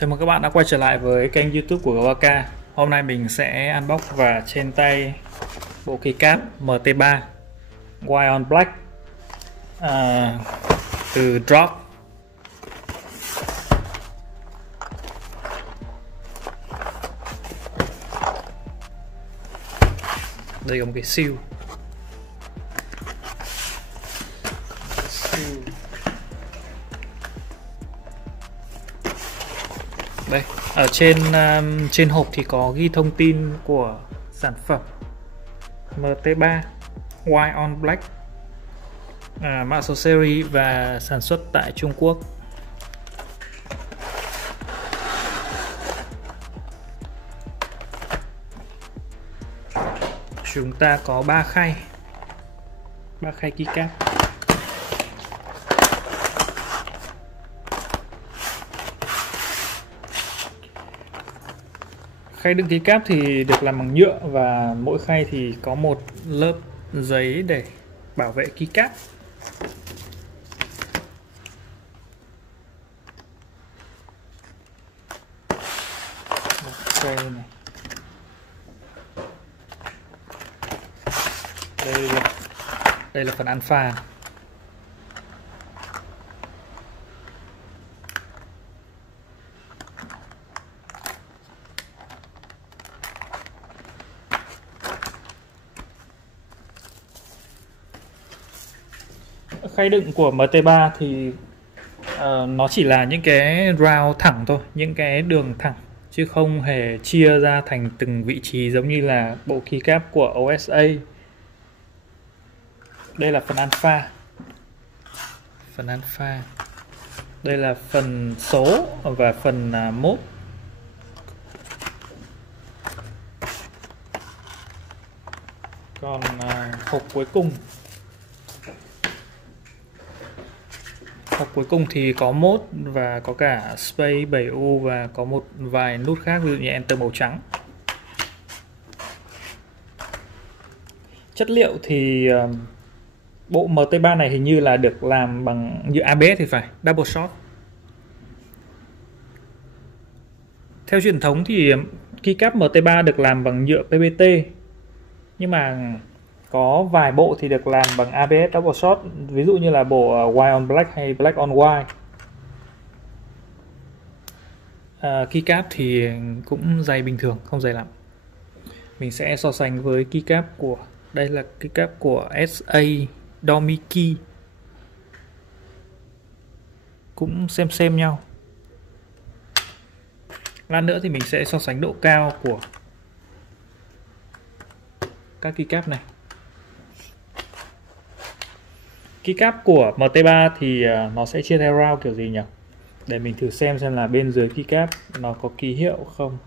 Chào mừng các bạn đã quay trở lại với kênh YouTube của Gawaka. Hôm nay mình sẽ unbox và trên tay bộ keycap MT3 White on Black từ Drop. Đây có một cái seal. Đây, ở trên hộp thì có ghi thông tin của sản phẩm MT3 White on Black, mã số series và sản xuất tại Trung Quốc. Chúng ta có 3 khay keycap. Khay đựng keycap thì được làm bằng nhựa và mỗi khay thì có một lớp giấy để bảo vệ keycap. Khay này. Đây là phần alpha. Khay đựng của MT3 thì nó chỉ là những cái round thẳng thôi, những cái đường thẳng, chứ không hề chia ra thành từng vị trí giống như là bộ keycap của OSA. Đây là phần alpha. Đây là phần số và phần mode. Còn hộp cuối cùng thì có mode và có cả space 7U và có một vài nút khác, ví dụ như enter màu trắng. Chất liệu thì bộ MT3 này hình như là được làm bằng như ABS thì phải, double shot. Theo truyền thống thì keycap MT3 được làm bằng nhựa PBT, nhưng mà có vài bộ thì được làm bằng ABS double shot, ví dụ như là bộ White on Black hay Black on White. Keycap thì cũng dày bình thường, không dày lắm. Mình sẽ so sánh với keycap của, đây là keycap của SA Domiki, cũng xem nhau. Lát nữa thì mình sẽ so sánh độ cao của các keycap này. Keycap của MT3 thì nó sẽ chia theo round kiểu gì nhỉ? Để mình thử xem là bên dưới keycap nó có ký hiệu không.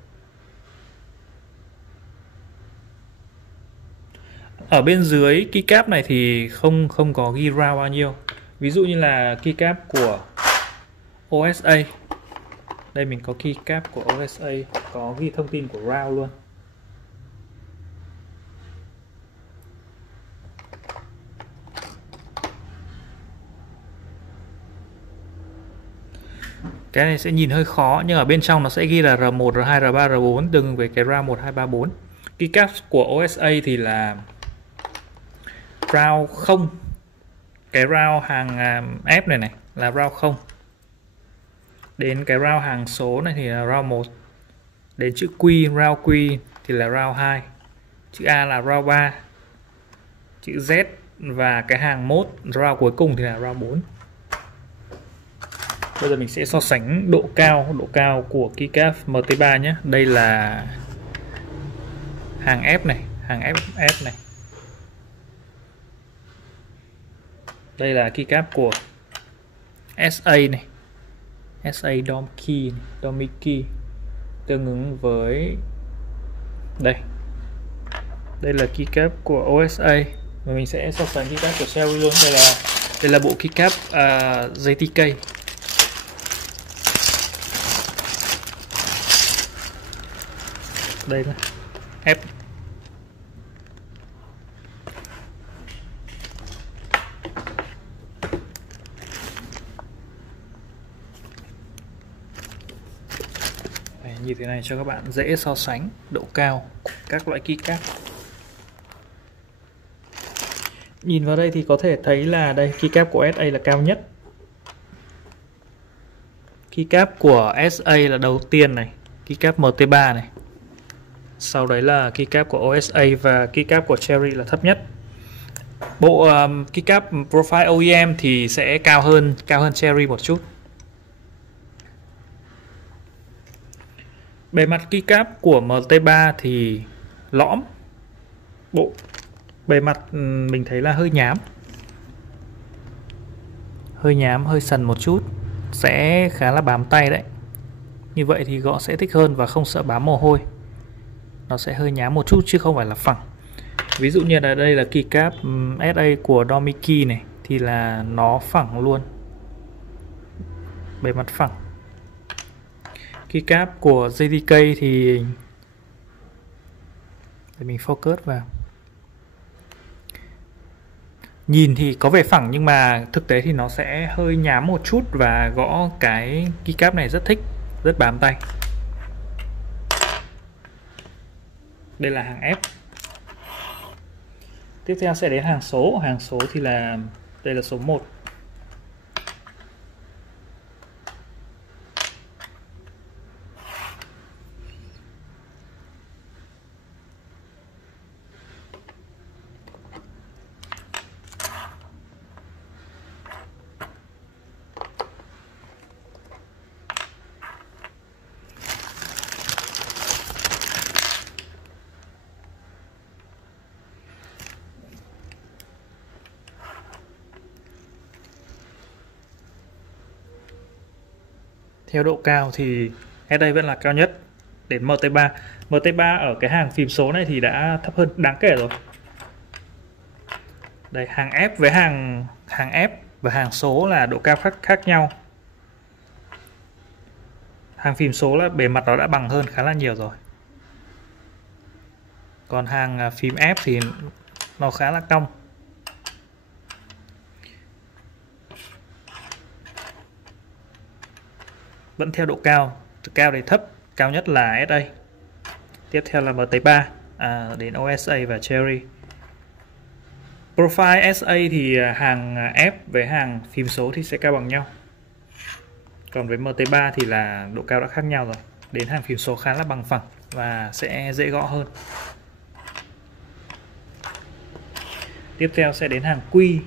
Ở bên dưới keycap này thì không có ghi round bao nhiêu. Ví dụ như là keycap của OSA. Đây mình có keycap của OSA, có ghi thông tin của round luôn. Cái này sẽ nhìn hơi khó, nhưng ở bên trong nó sẽ ghi là R1, R2, R3, R4 tương ứng với cái round 1, 2, 3, 4. Keycap của OSA thì là round 0. Cái round hàng F này là round 0. Đến cái round hàng số này thì là round 1. Đến chữ Q, round Q thì là round 2. Chữ A là round 3. Chữ Z và cái hàng mode round cuối cùng thì là round 4. Bây giờ mình sẽ so sánh độ cao của keycap MT3 nhé. Đây là hàng F này, hàng F này. Đây là keycap của SA này, SA Domiki tương ứng với đây là keycap của OSA. Và mình sẽ so sánh keycap của Sherry luôn. Đây là bộ keycap JTK. Đây là F. như thế này cho các bạn dễ so sánh độ cao của các loại keycap. Nhìn vào đây thì có thể thấy là đây keycap của SA là cao nhất. Keycap của SA là đầu tiên này, keycap MT3 này. Sau đấy là keycap của OSA và keycap của Cherry là thấp nhất. Bộ keycap Profile OEM thì sẽ cao hơn Cherry một chút. Bề mặt keycap của MT3 thì lõm. Bề mặt mình thấy là hơi nhám, hơi sần một chút, sẽ khá là bám tay đấy. Như vậy thì gõ sẽ thích hơn và không sợ bám mồ hôi. Nó sẽ hơi nhám một chút chứ không phải là phẳng. Ví dụ như là đây là keycap SA của Domiki này thì là nó phẳng luôn, bề mặt phẳng. Keycap của JDK thì để mình focus vào. Nhìn thì có vẻ phẳng nhưng mà thực tế thì nó sẽ hơi nhám một chút và gõ cái keycap này rất thích, rất bám tay. Đây là hàng F. Tiếp theo sẽ đến hàng số. Hàng số thì là đây là số 1. Theo độ cao thì SA vẫn là cao nhất đến MT3. MT3 ở cái hàng phím số này thì đã thấp hơn đáng kể rồi. Đây, hàng F với hàng F và hàng số là độ cao khác nhau. Hàng phím số là bề mặt nó đã bằng hơn khá là nhiều rồi. Còn hàng phím F thì nó khá là cong. Vẫn theo độ cao, từ cao đến thấp, cao nhất là SA. Tiếp theo là MT3, đến OSA và Cherry. Profile SA thì hàng F với hàng phím số thì sẽ cao bằng nhau. Còn với MT3 thì là độ cao đã khác nhau rồi. Đến hàng phím số khá là bằng phẳng và sẽ dễ gõ hơn. Tiếp theo sẽ đến hàng Q.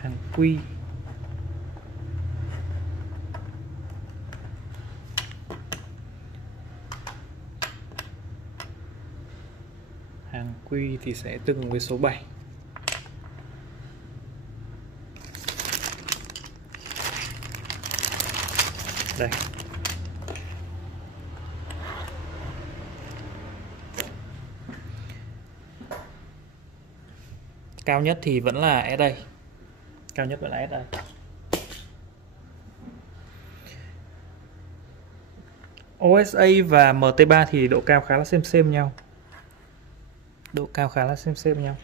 Hàng Q. Hàng Q thì sẽ tương ứng với số 7. Đây. Cao nhất thì vẫn là SA. Cao nhất vẫn là SA. OSA và MT3 thì độ cao khá là xem nhau. Độ cao khá là xem nhau.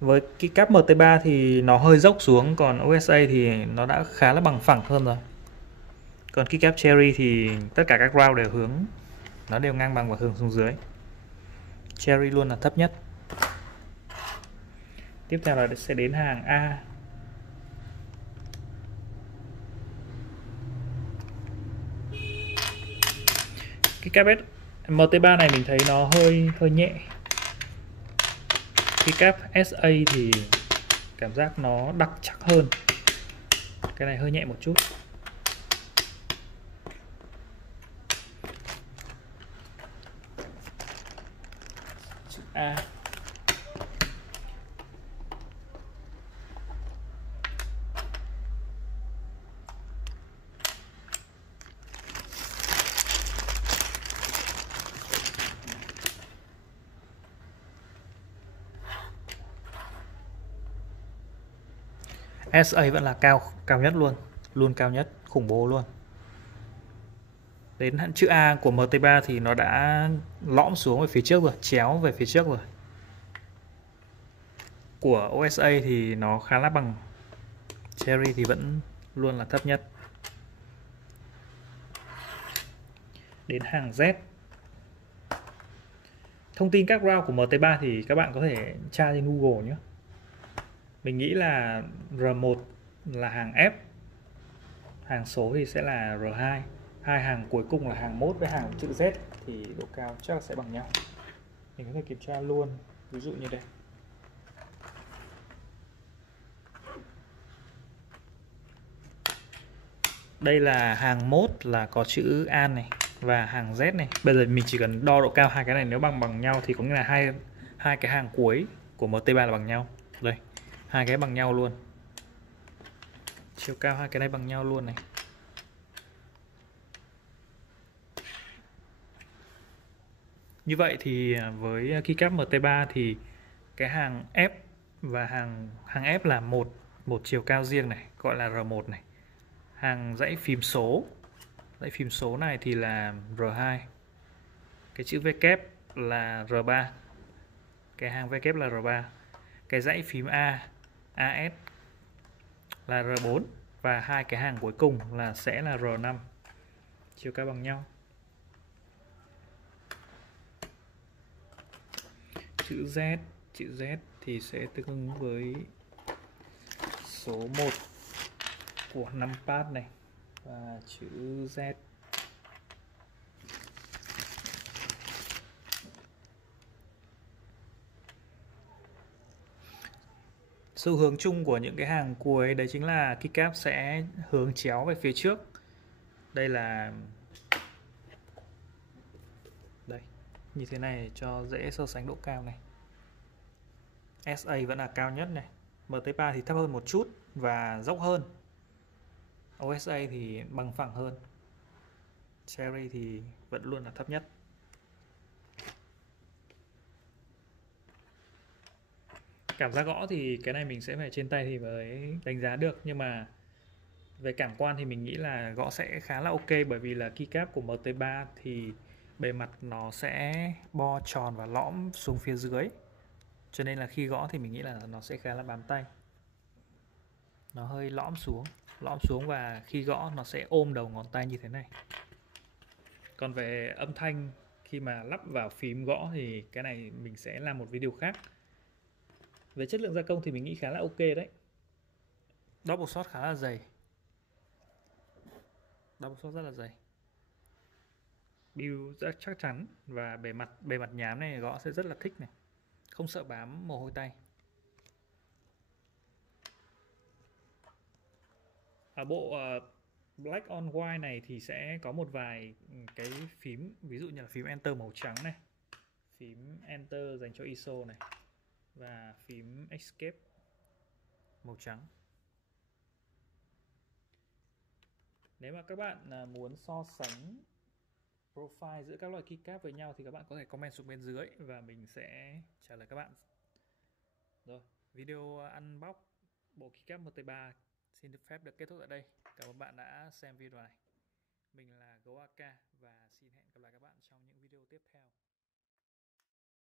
Với cái cáp MT3 thì nó hơi dốc xuống, còn OSA thì nó đã khá là bằng phẳng hơn rồi. Còn cái cáp Cherry thì tất cả các round đều hướng, nó đều ngang bằng và hướng xuống dưới. Cherry luôn là thấp nhất. Tiếp theo là sẽ đến hàng A. Cái cáp MT3 này mình thấy nó hơi nhẹ. Cái cáp SA thì cảm giác nó đặc chắc hơn. Cái này hơi nhẹ một chút. Chữ A. SA vẫn là cao nhất luôn cao nhất, khủng bố luôn. Đến chữ A của MT3 thì nó đã lõm xuống về phía trước rồi, chéo về phía trước rồi. Của OSA thì nó khá là bằng. Cherry thì vẫn luôn là thấp nhất. đến hàng Z. Thông tin các route của MT3 thì các bạn có thể tra trên Google nhé. Mình nghĩ là R1 là hàng F, hàng số thì sẽ là R2, hai hàng cuối cùng là hàng mốt với hàng chữ Z thì độ cao chắc là sẽ bằng nhau. Mình có thể kiểm tra luôn, ví dụ như đây. Đây là hàng mốt là có chữ An này và hàng Z này. Bây giờ mình chỉ cần đo độ cao hai cái này, nếu bằng nhau thì có nghĩa là hai cái hàng cuối của MT3 là bằng nhau. Đây, hai cái bằng nhau luôn. Chiều cao hai cái này bằng nhau luôn này. Như vậy thì với keycap MT3 thì cái hàng F và hàng F là một chiều cao riêng này, gọi là R1 này. Hàng dãy phím số này thì là R2. Cái chữ W là R3. Cái hàng W là R3. Cái dãy phím A, AS là R4 và hai cái hàng cuối cùng sẽ là R5. Chiều cao bằng nhau. Chữ Z thì sẽ tương ứng với số 1 của numpad này và chữ Z. Xu hướng chung của những cái hàng cuối đấy chính là keycap sẽ hướng chéo về phía trước. Đây là đây, như thế này cho dễ so sánh độ cao này. SA vẫn là cao nhất này, MT3 thì thấp hơn một chút và dốc hơn. OSA thì bằng phẳng hơn. Cherry thì vẫn luôn là thấp nhất. Cảm giác gõ thì cái này mình sẽ phải trên tay thì mới đánh giá được, nhưng mà về cảm quan thì mình nghĩ là gõ sẽ khá là ok, bởi vì là keycap của MT3 thì bề mặt nó sẽ bo tròn và lõm xuống phía dưới, cho nên là khi gõ thì mình nghĩ là nó sẽ khá là bám tay. Nó hơi lõm xuống và khi gõ nó sẽ ôm đầu ngón tay như thế này. Còn về âm thanh khi mà lắp vào phím gõ thì cái này mình sẽ làm một video khác. Về chất lượng gia công thì mình nghĩ khá là ok đấy. Double shot khá là dày. Double shot rất là dày. Build rất chắc chắn và bề mặt nhám này gõ sẽ rất là thích này. Không sợ bám mồ hôi tay. Ở bộ Black on White này thì sẽ có một vài cái phím, ví dụ như là phím Enter màu trắng này, phím Enter dành cho ISO này và phím Escape màu trắng. Nếu mà các bạn muốn so sánh profile giữa các loại keycap với nhau thì các bạn có thể comment xuống bên dưới và mình sẽ trả lời các bạn. Rồi, video unbox bộ keycap MT3 xin được phép được kết thúc tại đây. Cảm ơn bạn đã xem video này. Mình là GoAK và xin hẹn gặp lại các bạn trong những video tiếp theo.